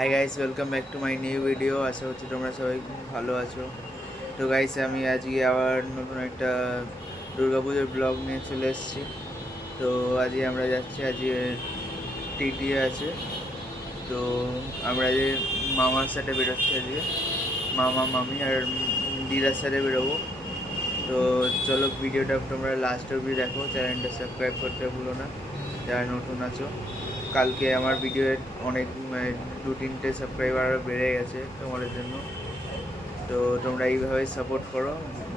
High guys, welcome back to my new video. আশা করছি তোমরা সবাই ভালো আছো। তো গাইস, আমি আজকে আবার নতুন একটা দুর্গাপুজোর ব্লগ নিয়ে চলে এসেছি। তো আজকে আমরা যাচ্ছি, আজকে টিটি আছে। তো আমরা যে মামার সাথে বেরোচ্ছি আজকে, মামা মামি আর দিদার সাথে বেরোবো। তো চলো ভিডিওটা তোমরা লাস্ট অবধি দেখো, চ্যানেলটা সাবস্ক্রাইব করতে ভুলো না যারা নতুন আছো। কালকে আমার ভিডিওর অনেক 2-3টে সাবস্ক্রাইবার আরও বেড়ে গেছে তোমাদের জন্য। তো তোমরা এইভাবে সাপোর্ট করো,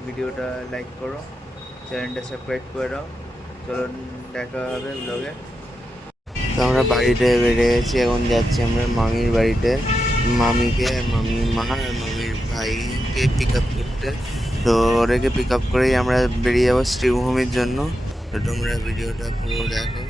ভিডিওটা লাইক করো, চ্যানেলটা সাবস্ক্রাইব করে দাও। চলো দেখা হবে ব্লগে। তো আমরা বাড়িতে বেরিয়ে গেছি, এখন যাচ্ছি আমরা মামির বাড়িতে, মামিকে, মামির মা আর মামির ভাইকে পিক আপ করতে। তো ওদেরকে পিক আপ করেই আমরা বেরিয়ে যাবো শ্রীভূমির জন্য। তো তোমরা ভিডিওটা পুরো দেখো।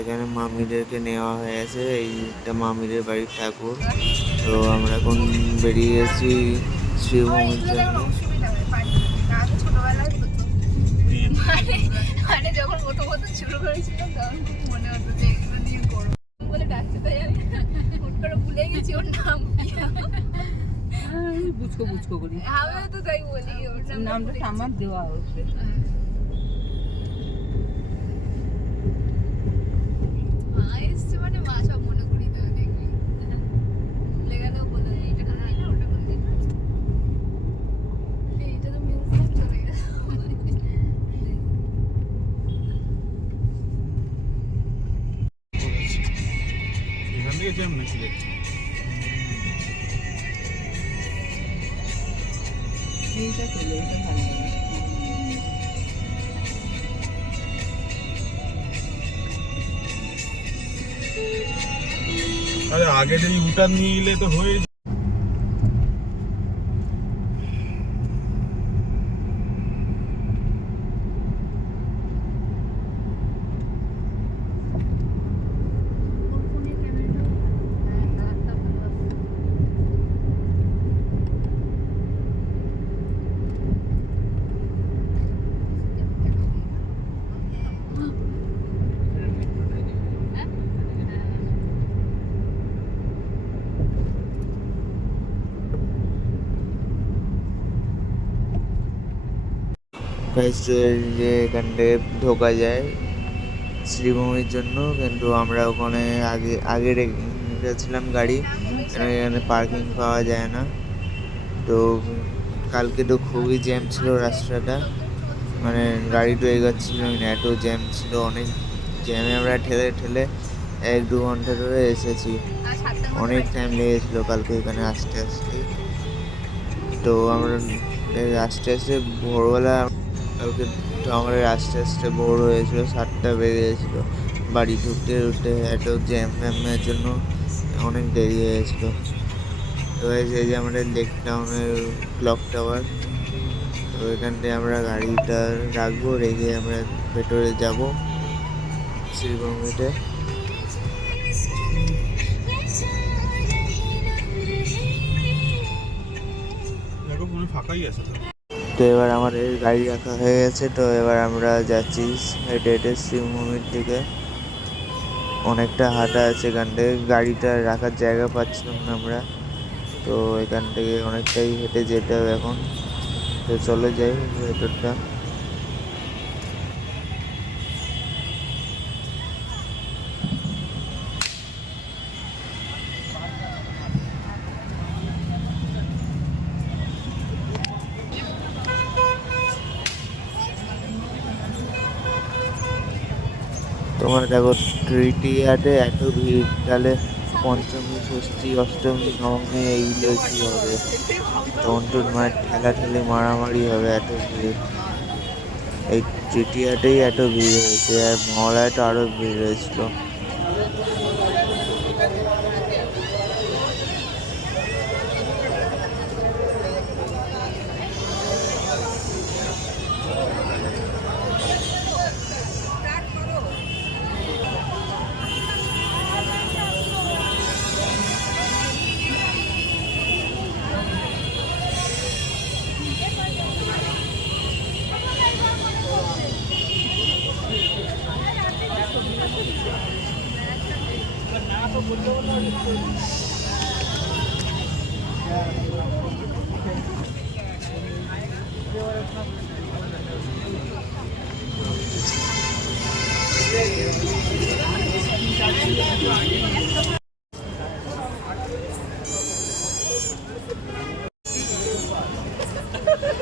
এখানে মামিদেরকে নেওয়া হয়েছে, এইটা মামিদের বাড়ির ঠাকুর। তো আমরা এখন বেরিয়ে গেছি শ্রীভূমির জন্য। মানে যখন প্রথম শুরু করেছিলাম তখন খুব মনে হতো যে এগুলো নিয়ে করবো বলে ডাকছে, তাই আমি হুট করে ভুলে গেছি ওর নাম বুঝকো বুঝকো করি, আমিও তো তাই বলি, ওর নামটা আমার দেওয়া হচ্ছে। মা এসছে মানে মা সব মনে করিয়ে দেবে, দেখবি ভুলে গেলেও বলে দেয় এটা করে দিন না, ওটা করে দিন না, এইটা তো মিউজিয়াম চলে গেছে। এখান থেকে জ্যাম নাকি রে? এইটা চলে, এটা ভালো লাগে। আরে আগে যদি ইউটার্ন নিয়ে গেলে তো হয়ে যেত। ওর ফোনের ক্যামেরাটা কালারটা ভালো আছে। গাইস, যে এখান থেকে ঢোকা যায় শ্রীভূমির জন্য, কিন্তু আমরা ওখানে আগে রেখেছিলাম গাড়ি, কেন এখানে পার্কিং পাওয়া যায় না। তো কালকে তো খুবই জ্যাম ছিল রাস্তাটা, মানে গাড়ি তো এগোচ্ছিল না, এত জ্যাম ছিল। অনেক জ্যামে আমরা ঠেলে ঠেলে 1-2 ঘন্টা ধরে এসেছি। আর 7টার মধ্যে অনেক বাড়ি টাইম লেগেছিল কালকে এখানে আসতে আসতে। তো আমরা আস্তে আস্তে ভোরবেলা, কালকে তো আমাদের আস্তে আস্তে ভোর হয়েছিল, 7টা বেজে গেছিলো। বাড়ি ঢুকতে ঢুকতে এত জ্যাম ম্যামের জন্য অনেক দেরি হয়ে গেছিলো। তো এই যে আমাদের লেক টাউনের ক্লক টাওয়ার, তো এখান থেকে আমরা গাড়িটা রাখবো, রেখে আমরা ভেতরে যাব শ্রীভূমিতে। দেখো মনে হয় ফাঁকাই আছে তো। তো এবার আমাদের গাড়ি রাখা হয়ে গেছে, তো এবার আমরা যাচ্ছি হেঁটে হেঁটে শ্রীভূমির দিকে। অনেকটা হাঁটা আছে, এখান থেকে গাড়িটা রাখার জায়গা পাচ্ছিলাম না আমরা। তো এখান থেকে অনেকটাই হেঁটে যেতে হবে এখন। তো চলে যাই ভেতরটা। তোমার দেখো ট্রিটি হাটে এত ভিড়, তাহলে পঞ্চমী, ষষ্ঠী, অষ্টমী, নবমী এইগুলো কি হবে? তখন তো তোমার ঠেলাঠেলি মারামারি হবে, এত ভিড়। এই ট্রিটি হাটেই এত ভিড় হয়েছে, আর মহলায় তো আরো ভিড় হয়েছিল।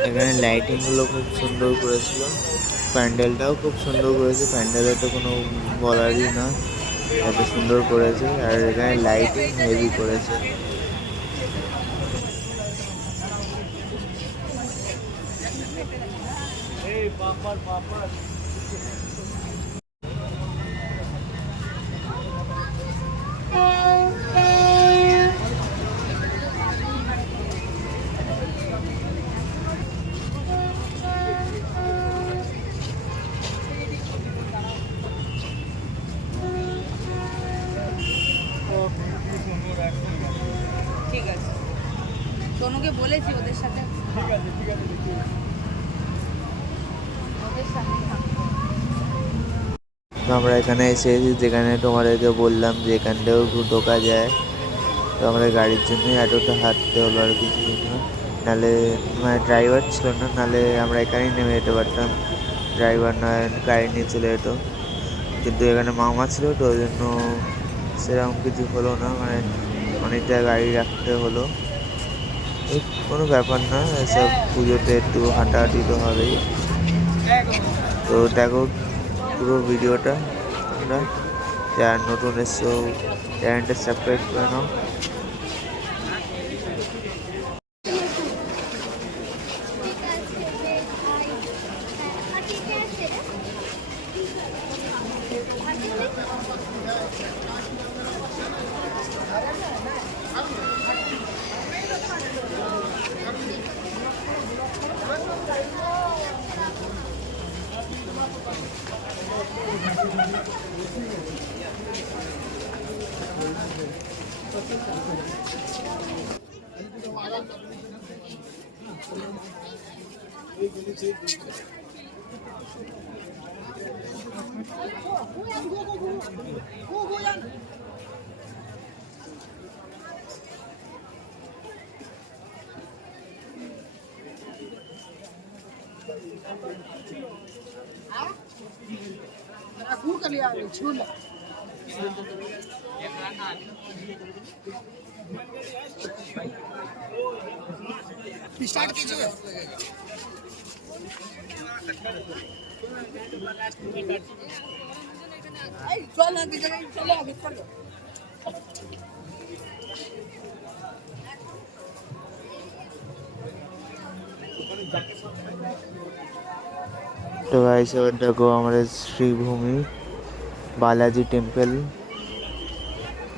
এখানে লাইটিং গুলো খুব সুন্দর করেছিল, প্যান্ডেলটাও খুব সুন্দর করেছে, প্যান্ডেলে তো কোনো বলারই না, এত সুন্দর করেছে। আর এখানে লাইটিং হেভি করেছে। ঠিক আছে, তনুকে বলেছি ওদের সাথে। ওদের সাথে থাকবো। তো আমরা এখানে এসেছি, যেখানে তোমাদেরকে বললাম যে এখান থেকেও ঢোকা যায়। তো আমাদের গাড়ির জন্যই এতটা হাঁটতে হলো, আর কিছু না। নাহলে মানে ড্রাইভার ছিল না, নাহলে আমরা এখানেই নেমে যেতে পারতাম, ড্রাইভার নয় গাড়ি নিয়ে চলে যেত। কিন্তু এখানে মামা ছিল, তো ওই জন্য সেরকম কিছু হলো না, মানে অনেকটা গাড়ি রাখতে হলো। এই কোনো ব্যাপার না, এসব পুজোতে একটু হাঁটাহাঁটি তো হবেই। তো দেখো পুরো ভিডিওটা তোমরা, যারা নতুন এসছো চ্যানেলটা সাবস্ক্রাইব করে নাও। स्टार्ट कीजिए। चलो आगे चलो आगे चलो। তো গাইস এবার দেখো আমাদের শ্রীভূমি বালাজি টেম্পল।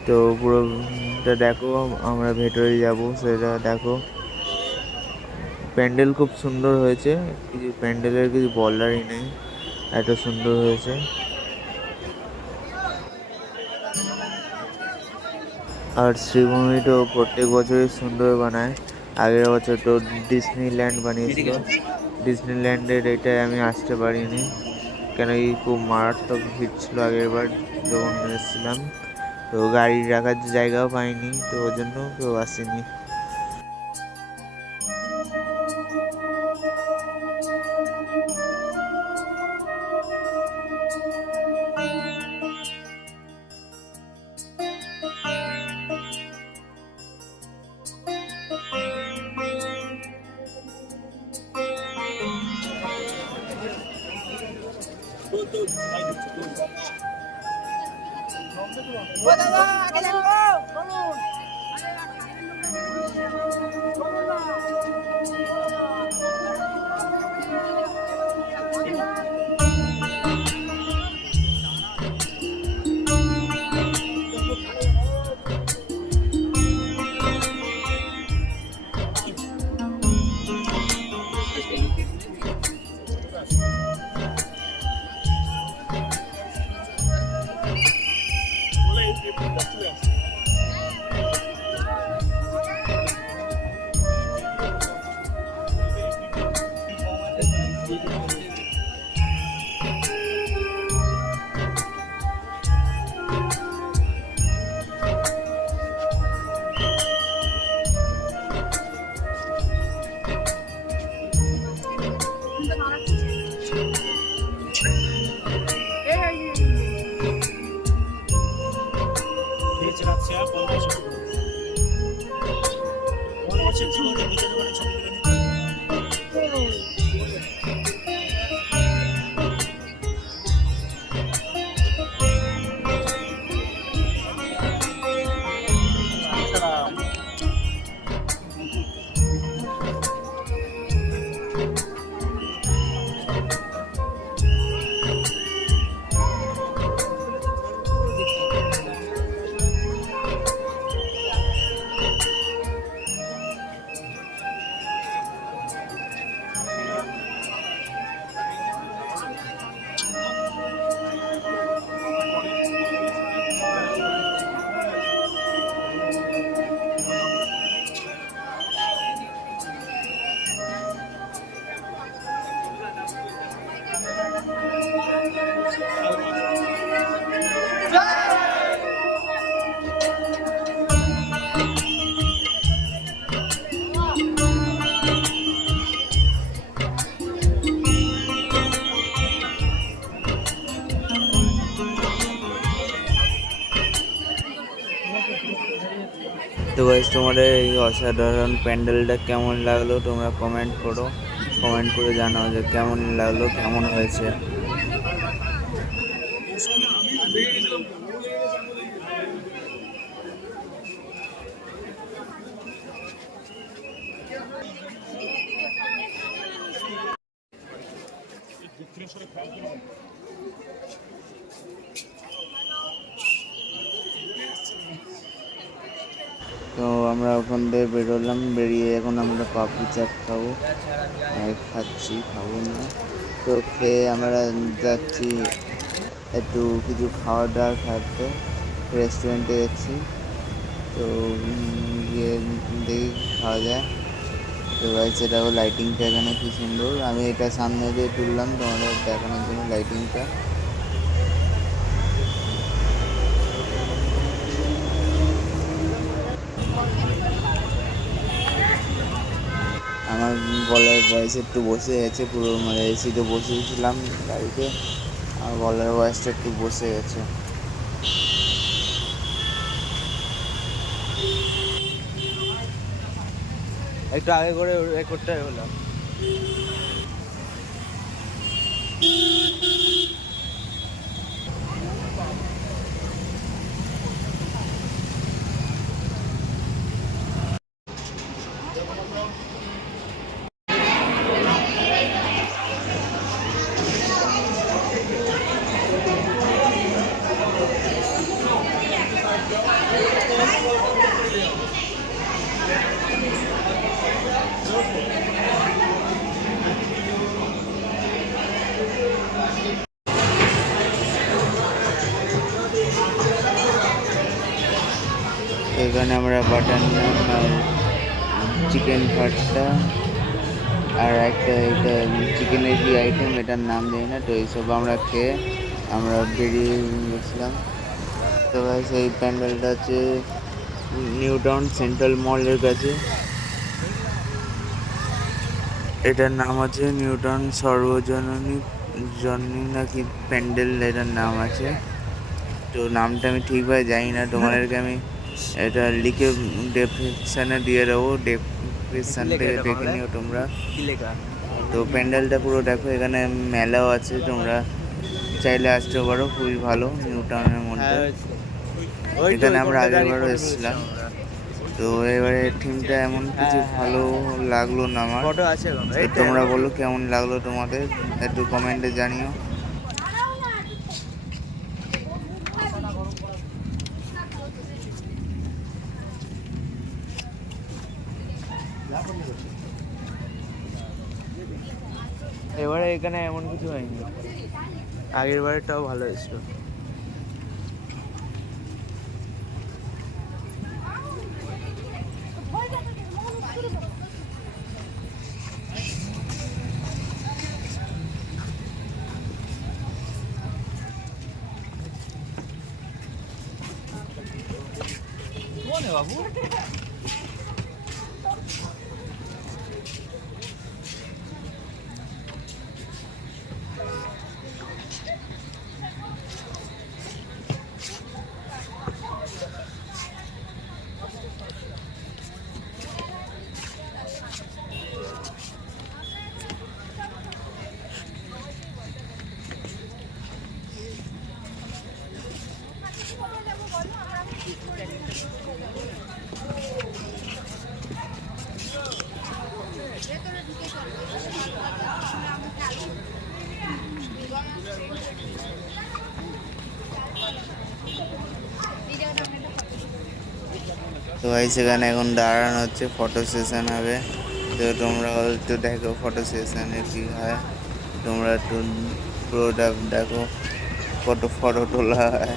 তো পুরোটা দেখো, আমরা ভেতরে যাব, সেটা দেখো। প্যান্ডেল খুব সুন্দর হয়েছে, কিছু প্যান্ডেলের কিছু বলারই নেই, এত সুন্দর হয়েছে। আর শ্রীভূমি তো প্রত্যেক বছরই সুন্দর বানায়। আগের বছর তো ডিজনিল্যান্ড বানিয়েছিল, ডিজনিল্যান্ডের এটাই আমি আসতে পারিনি, কেন কি খুব মারাত্মক ভিড় ছিল আগের বার যখন এসেছিলাম। তো গাড়ি রাখার জায়গাও পাইনি, তো ওই জন্য কেউ আসেনি। তো গাইস তোমাদের এই অসাধারণ প্যান্ডেলটা কেমন লাগলো তোমরা কমেন্ট করো, কমেন্ট করে জানাও যে কেমন লাগলো, কেমন হয়েছে। তো আমরা ওখান থেকে বেরোলাম, বেরিয়ে এখন আমরা পাপড়ি চাট খাবো, খাবো না তো খেয়ে আমরা যাচ্ছি একটু কিছু খাওয়া দাওয়া খাইতে রেস্টুরেন্টে যাচ্ছি। তো গিয়ে দেখি খাওয়া যায়। তো ভাই সেটাও লাইটিংটা এখানে কি সুন্দর, আমি এটা সামনে দিয়ে তুললাম তোমাদের দেখানোর জন্য লাইটিংটা। আমার গলার ভয়েস একটু বসে গেছে পুরো, মানে এসিতে বসেছিলাম গাড়িতে, আর গলার ভয়েসটা একটু বসে গেছে। একটু আগে করে রেকর্ডটা হলো। এখানে আমরা বাটার নান আর চিকেন ভর্তা আর একটা এটা চিকেনের কি আইটেম, এটার নাম জানি না, তো এইসব আমরা খেয়ে আমরা বেরিয়ে গেছিলাম। তো ভাই সেই প্যান্ডেলটা হচ্ছে নিউ টাউন সেন্ট্রাল মলের কাছে, এটার নাম আছে নিউ টাউন সর্বজননী জননী নাকি প্যান্ডেল, এটার নাম আছে। তো নামটা আমি ঠিকভাবে জানি না, তোমাদেরকে আমি এটা লিখে ডেসক্রিপশানে দিয়ে দেবো, ডেসক্রিপশান থেকে দেখে নিও তোমরা। তো প্যান্ডেলটা পুরো দেখো, এখানে মেলাও আছে, তোমরা চাইলে আসতে পারো, খুবই ভালো নিউ টাউনের মধ্যে। এখানে আমরা আগেরবারও এসেছিলাম। তো এবারে থিমটা এমন কিছু ভালো লাগলো না আমার। ফটো আছে এখন, তো তোমরা বলো কেমন লাগলো তোমাদের, একটু কমেন্টে জানিও। এবারে এখানে এমন কিছু হয়নি, আগের বারেরটাও ভালো এসেছিল। বাবু তো ভাই সেখানে এখন দাঁড়ানো হচ্ছে, ফটো সেশন হবে। তো তোমরা একটু দেখো ফটো সেশনে কী হয়, তোমরা একটু পুরোটা দেখো, ফটো তোলা হয়।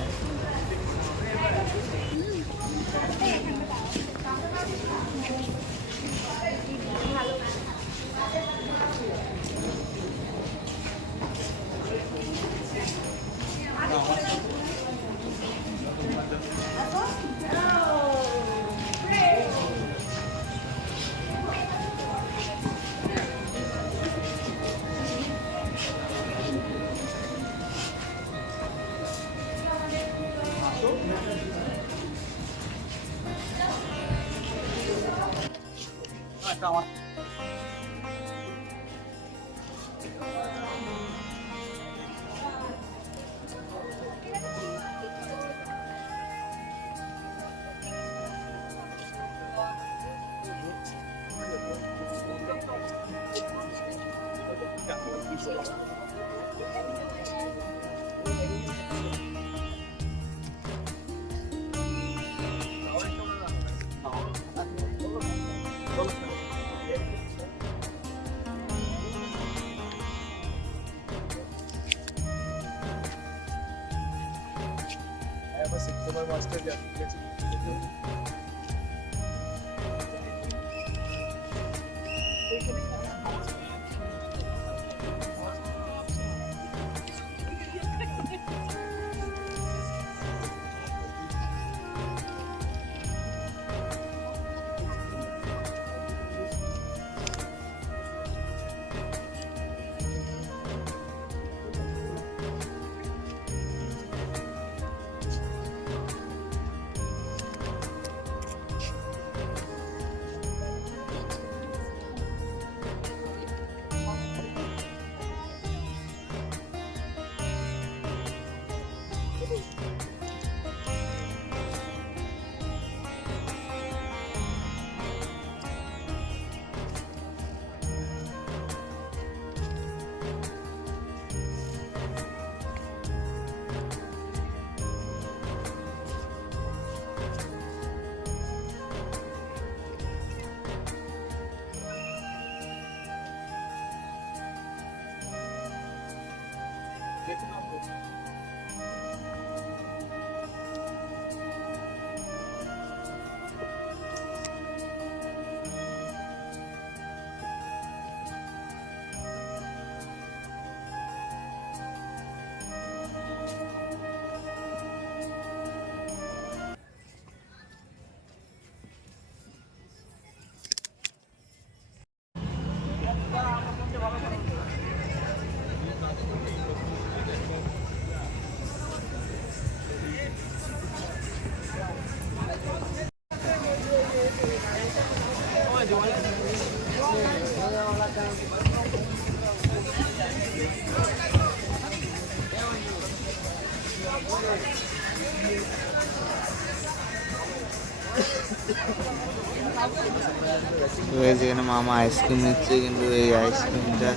এখানে মামা আইসক্রিম নিচ্ছে, কিন্তু এই আইসক্রিমটা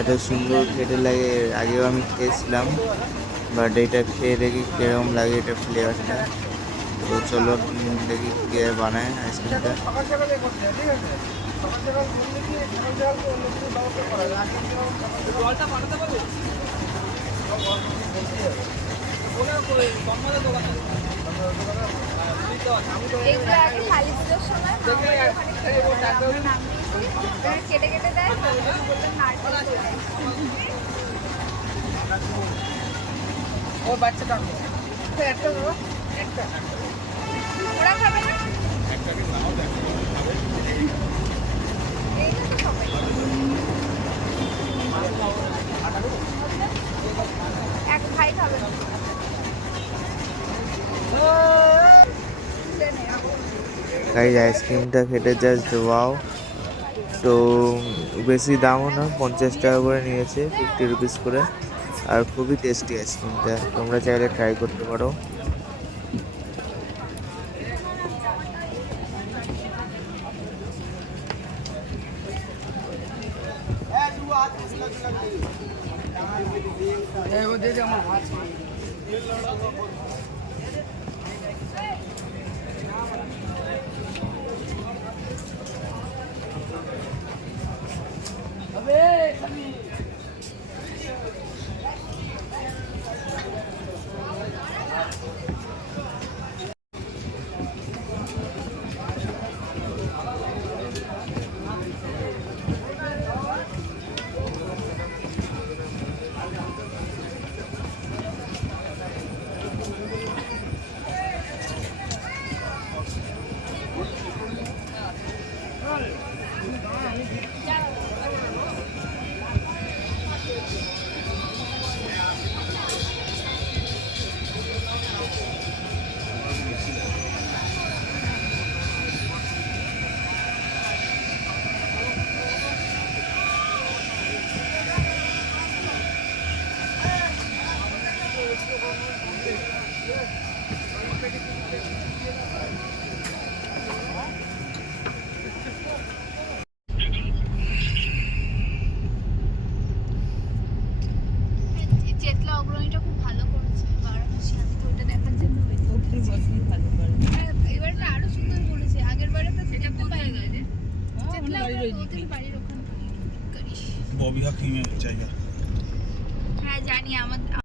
এত সুন্দর খেতে লাগে, এর আগেও আমি খেয়েছিলাম, বাট এটা খেয়ে দেখি কিরকম লাগে এটা ফ্লেভারটা। তো চলো দেখি কে বানায় আইসক্রিমটা। এগুলো আগে খালি পুজোর সময় কেটে কেটে দেয়, বললাম নারকেল দেয়। ওরা খাবে না? এই না তো সবাই। এক ভাই খাবে না। গাইজ আইসক্রিমটা খেতে জাস্ট ওয়াও। তো বেশি দামও না, 50 টাকা করে নিয়েছে, 50 রুপিস করে। আর খুবই টেস্টি আইসক্রিমটা, তোমরা চাইলে ট্রাই করতে পারো। চেতলা অগ্রণীটা খুব ভালো করেছে বারাণসী, আমি তো ওটা দেখার জন্য এবারটা আরো সুন্দর করেছে। আগের বারে তো দেখতে পাই গেছে চেতলা ওদের বাড়ির ওখানে করিস। ববিহা ক্রিমের জায়গা। হ্যাঁ জানি, আমাদের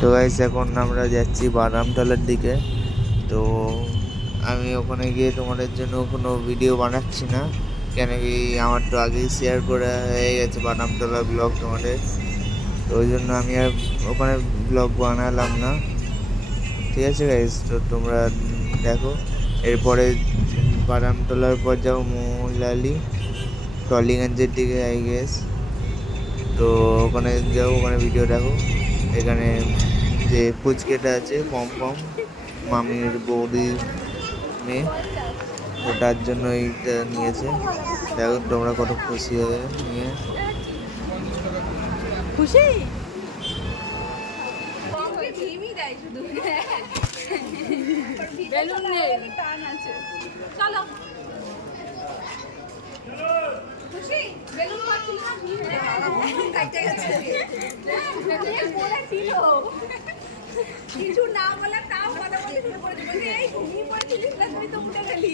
তো গাইস এখন আমরা যাচ্ছি বাদামতলার দিকে। তো আমি ওখানে গিয়ে তোমাদের জন্য কোনো ভিডিও বানাচ্ছি না, কেন কি আমার তো আগেই শেয়ার করা হয়ে গেছে বাদামতলার ব্লগ তোমাদের। তো ওই জন্য আমি আর ওখানে ব্লগ বানালাম না, ঠিক আছে গাইস। তো তোমরা দেখো, এরপরে বাদামতলার পর যাবো মৌলালি টলিগঞ্জের দিকে আই গেস। তো ওখানে যাও, ওখানে ভিডিও দেখো। এখানে যে ফুচকেটা আছে পম মামির বৌদির মেয়ে, ওটার জন্য এইটা নিয়েছে। দেখো তোমরা কত খুশি হবে নিয়ে। খুশি দেয় শুধু বেলুন নেই। টান আছে। চলো খুশি বেলুন পাচ্ছি না কাটে গেছে বলে ছিল কিছু না বলে তাও কথা বলতে শুরু করে দিল যে এই ঘুমিয়ে পড়েছিলিস না তুই তো উঠে গেলি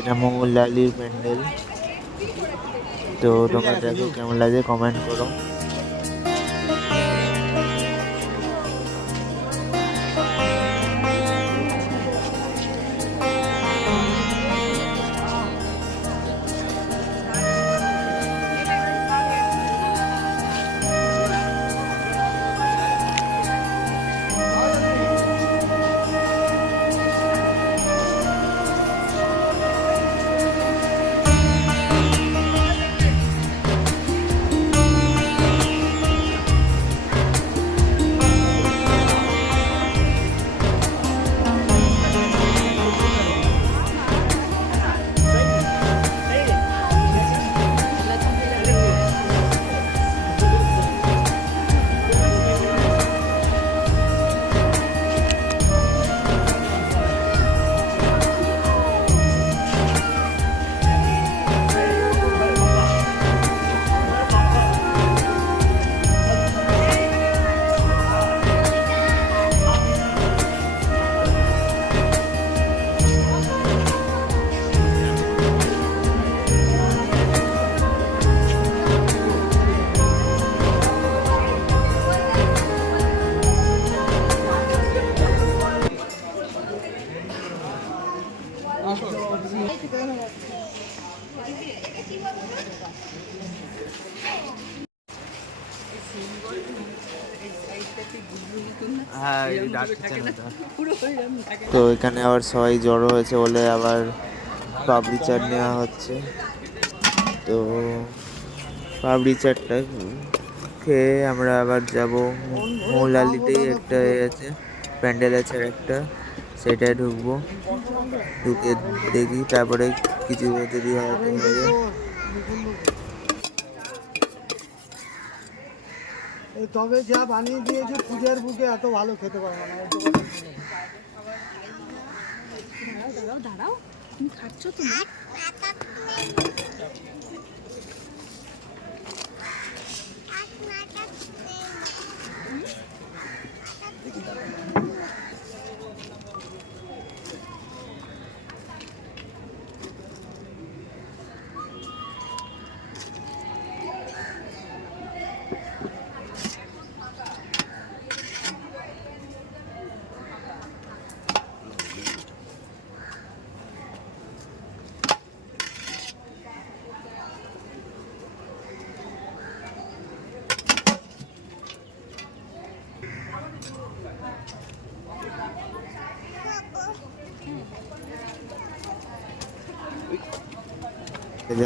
এটা মঙ্গলালির প্যান্ডেল। তো তোমরা দেখো কেমন লাগে কমেন্ট করো। হ্যাঁ তো এখানে আবার সবাই জড়ো হয়েছে বলে আবার পাপড়ি চাট নেওয়া হচ্ছে। তো পাপড়ি চাটটা খেয়ে আমরা আবার যাবো মৌলালিতেই একটা আছে প্যান্ডেল আছে একটা, সেটাই ঢুকবো, ঢুকে দেখি তারপরে কিছু যদি হয় তো হবে। তবে যা বানিয়ে দিয়েছে পূজার বুকে এত ভালো খেতে পারবো না। দাঁড়াও দাঁড়াও তুমি খাচ্ছ তো না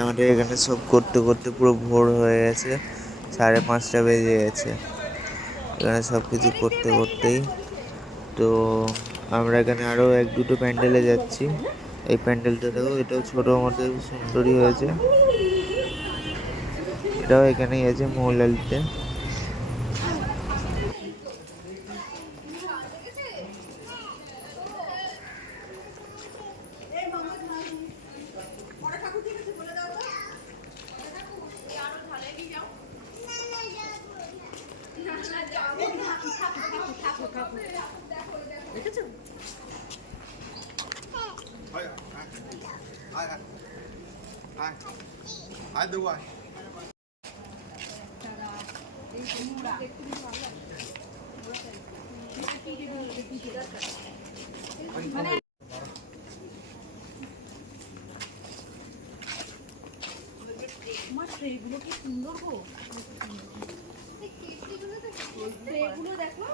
আমাদের এখানে সব করতে করতে পুরো ভোর হয়ে গেছে, 5:30 বেজে গেছে এখানে সব কিছু করতে করতেই। তো আমরা এখানে আরও 1-2টো প্যান্ডেলে যাচ্ছি। এই প্যান্ডেলটা দেখো, এটাও ছোটো মতো সুন্দরই হয়েছে, এটাও এখানেই আছে মৌলালিতে। তোমার ট্রেগুলো কি সুন্দর গো, ট্রেগুলো দেখো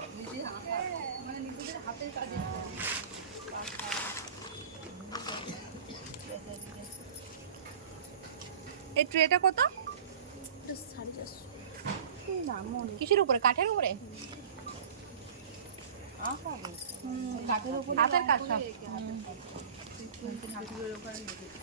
মানে নিজেদের হাতের কাজে। এই ট্রেটা কত? 450। কিসের উপরে? কাঠের উপরে? হাতের কাজ সব। ভিডিওর ওখানে দেখেছি।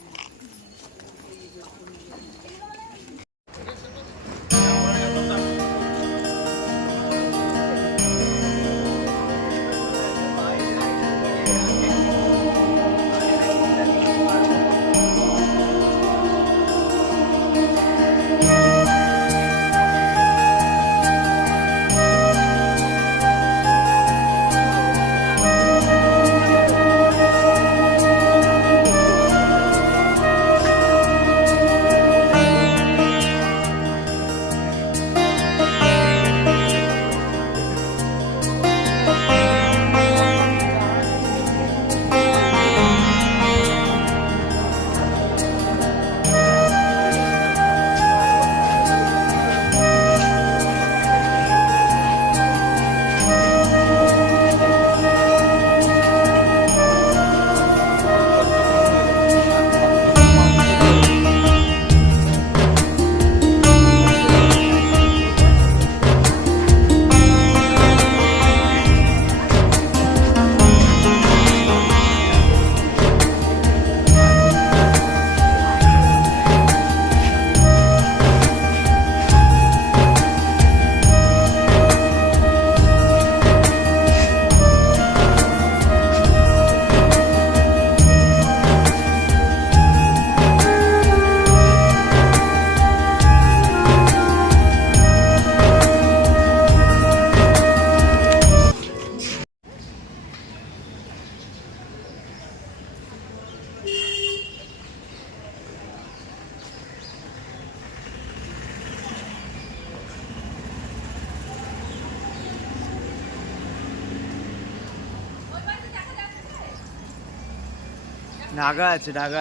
ঢাকা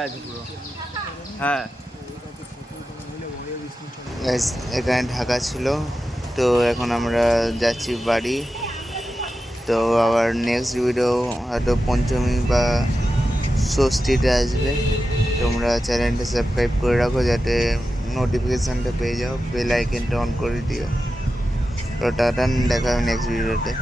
আছে পুরো। হ্যাঁ Guys, এখানে ঢাকা ছিল, তো এখন আমরা যাচ্ছি বাড়ি। তো আবার নেক্সট ভিডিও হয়তো পঞ্চমী বা ষষ্ঠীতে আসবে। তোমরা চ্যানেলটা সাবস্ক্রাইব করে রাখো যাতে নোটিফিকেশানটা পেয়ে যাও, বেল আইকনটা অন করে দিও। তো টাটা, দেখা হবে নেক্সট ভিডিওতে।